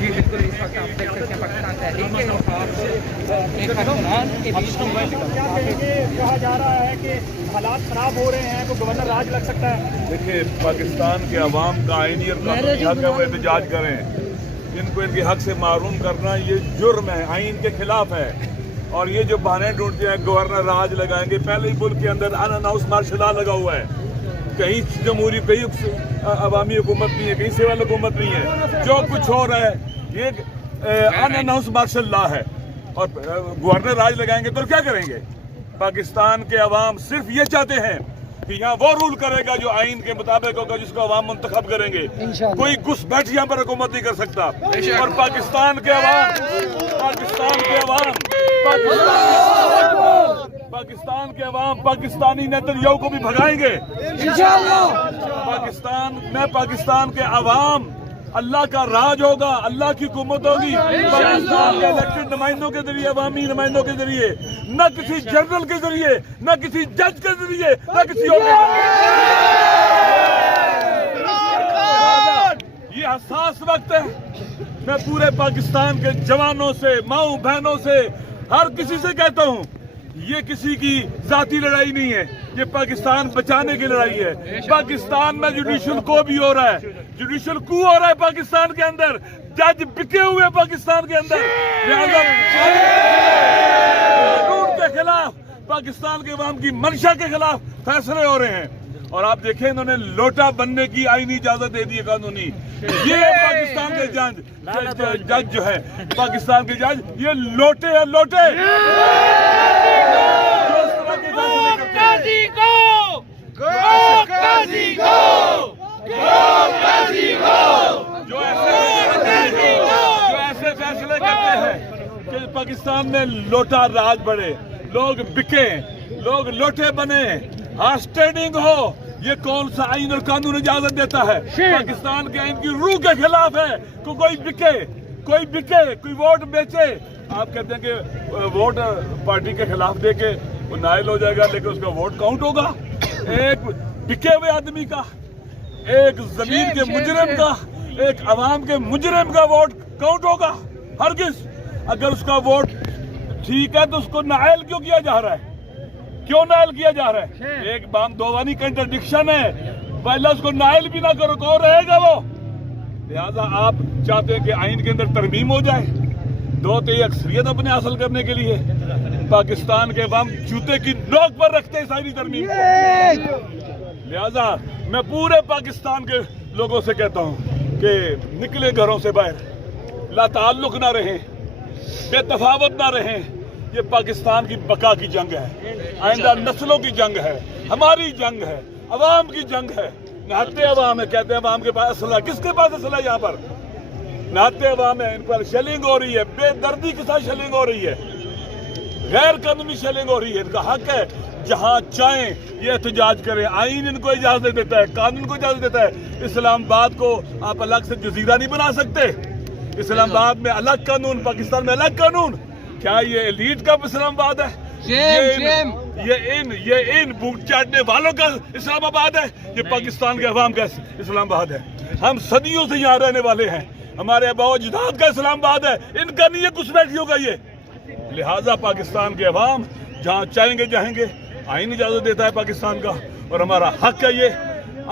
جی بالکل، اس وقت آپ دیکھ سکتے ہیں پاکستان تحریک کے اور ایک حکمران کے بیچ میں کیا کہیں گے؟ کہا جا رہا ہے کہ حالات خراب ہو رہے ہیں تو گورنر راج لگ سکتا ہے. دیکھیے، پاکستان کے عوام کا آئینی اور قانونی حق ہے وہ احتجاج کریں. ان کو ان کے حق سے محروم کرنا یہ جرم ہے، آئین کے خلاف ہے. اور یہ جو بہانے ڈھونڈتے ہیں گورنر راج لگائیں گے، پہلے ہی ملک کے اندر ان اناؤنس مارشل لا لگا ہوا ہے. کہیں جمہوری، کہیں عوامی حکومت نہیں ہے، کہیں سول حکومت نہیں ہے. جو کچھ ہو رہا ہے یہ ان اناؤنس مارشل لا ہے. اور گورنر راج لگائیں گے تو کیا کریں گے؟ پاکستان کے عوام صرف یہ چاہتے ہیں کہ یہاں وہ رول کرے گا جو آئین کے مطابق ہوگا، جس کو عوام منتخب کریں گے. کوئی گھس بیٹھ یہاں پر حکومت نہیں کر سکتا. اور پاکستان کے عوام پاکستانی نیتنیاہو کو بھی بھگائیں گے. پاکستان کے عوام، اللہ کا راج ہوگا، اللہ کی حکومت ہوگی پاکستان کے الیکٹڈ نمائندوں کے ذریعے، عوامی نمائندوں کے ذریعے، نہ کسی جنرل کے ذریعے، نہ کسی جج کے ذریعے، نہ کسی اور کے ذریعے. یہ حساس وقت ہے. میں پورے پاکستان کے جوانوں سے، ماؤں بہنوں سے، ہر کسی سے کہتا ہوں، یہ کسی کی ذاتی لڑائی نہیں ہے، یہ پاکستان بچانے کی لڑائی ہے. پاکستان میں جوڈیشل کو بھی ہو رہا ہے، جوڈیشل کو ہو رہا ہے پاکستان کے اندر. جج بکے ہوئے پاکستان کے اندر. قانون کے خلاف، پاکستان کے عوام کی منشا کے خلاف فیصلے ہو رہے ہیں. اور آپ دیکھیں، انہوں نے لوٹا بننے کی آئینی اجازت دے دی ہے قانونی. یہ پاکستان کے جج جو ہے، پاکستان کے جج یہ لوٹے ہیں، لوٹے. جو ایسے فیصلے کرتے ہیں کہ پاکستان میں لوٹا راج بڑھے، لوگ بکے، لوگ لوٹے بنے، ہارس ٹریڈنگ ہو. یہ کون سا آئین اور قانون اجازت دیتا ہے؟ پاکستان کے آئین کی روح کے خلاف ہے. کوئی بکے، کوئی ووٹ بیچے. آپ کہتے ہیں کہ ووٹ پارٹی کے خلاف دے کے وہ نائل ہو جائے گا، لیکن اس کا ووٹ کاؤنٹ ہوگا. ایک بکے ہوئے آدمی کا، ایک زمین کے مجرم کا، ایک عوام کے مجرم کا ووٹ کاؤنٹ ہوگا؟ ہرگز. اگر اس کا ووٹ ٹھیک ہے تو اس کو نائل کیوں کیا جا رہا ہے؟ کیوں نائل کیا جا رہا ہے؟ ایک بامدوانی کنٹرڈکشن ہے. پہلے اس کو نائل بھی نہ کرو تو رہے گا وہ. لہذا آپ چاہتے ہیں کہ آئین کے اندر ترمیم ہو جائے 2/3 اکثریت اپنے حاصل کرنے کے لیے. پاکستان کے عوام جوتے کی نوک پر رکھتے ہیں ساری ترمیم کو. لہذا میں پورے پاکستان کے لوگوں سے کہتا ہوں کہ نکلے گھروں سے باہر، لا تعلق نہ رہیں، بے تفاوت نہ رہیں. یہ پاکستان کی بقا کی جنگ ہے، آئندہ نسلوں کی جنگ ہے، ہماری جنگ ہے، عوام کی جنگ ہے. نہتے عوام ہے، کہتے ہیں عوام کے پاس اسلحہ. کس کے پاس اسلحہ ہے یہاں پر؟ نہتے عوام ہے، ان پر شیلنگ ہو رہی ہے، بے دردی کے ساتھ شیلنگ ہو رہی ہے، غیر قانونی شیلنگ ہو رہی ہے. ان کا حق ہے جہاں چاہیں یہ احتجاج کریں. آئین ان کو اجازت دیتا ہے، قانون کو اجازت دیتا ہے. اسلام آباد کو آپ الگ سے جزیرہ نہیں بنا سکتے. اسلام آباد میں الگ قانون، پاکستان میں الگ قانون. کیا یہ ایلیٹ کا اسلام آباد ہے؟ یہ ان بوٹ چاٹنے والوں کا اسلام آباد ہے؟ یہ پاکستان کے عوام کا اسلام آباد ہے. ہم صدیوں سے یہاں رہنے والے ہیں، ہمارے آباء و اجداد کا اسلام آباد ہے. ان کا نہیں ہے کچھ بیٹھیوں کا یہ. لہٰذا پاکستان کے عوام جہاں چاہیں گے جائیں گے. آئین اجازت دیتا ہے پاکستان کا، اور ہمارا حق ہے یہ.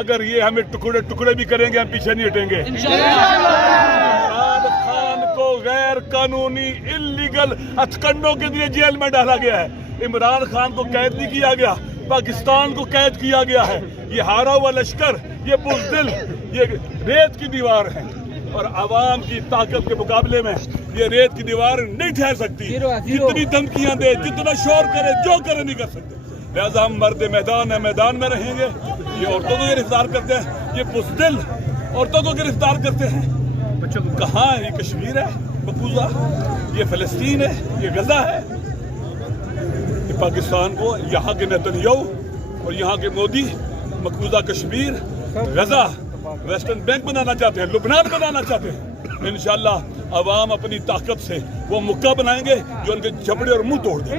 اگر یہ ہمیں ٹکڑے ٹکڑے بھی کریں گے ہم پیچھے نہیں ہٹیں گے. عمران خان کو غیر قانونی انلیگل ہتھکنڈوں کے لیے جیل میں ڈالا گیا ہے. عمران خان کو قید نہیں کیا گیا، پاکستان کو قید کیا گیا ہے. یہ ہارا ہوا لشکر، یہ بزدل، یہ ریت کی دیوار ہے، اور عوام کی طاقت کے مقابلے میں یہ ریت کی دیوار نہیں ٹھہر سکتی. جتنی دھمکیاں دے، جتنا شور کرے، جو کرے نہیں کر سکتے. لہذا ہم مرد میدان ہیں، میدان میں رہیں گے. یہ عورتوں کو گرفتار کرتے ہیں، یہ بزدل عورتوں کو گرفتار کرتے ہیں. کہاں ہے؟ یہ کشمیر ہے مقبوضہ، یہ فلسطین ہے، یہ غزہ ہے. یہ پاکستان کو یہاں کے نیتنیاہو اور یہاں کے مودی مقبوضہ کشمیر، غزہ، ویسٹرن بینک بنانا چاہتے ہیں، لبنان بنانا چاہتے ہیں. انشاءاللہ عوام اپنی طاقت سے وہ مکہ بنائیں گے جو ان کے جبڑے اور منہ توڑ دیں.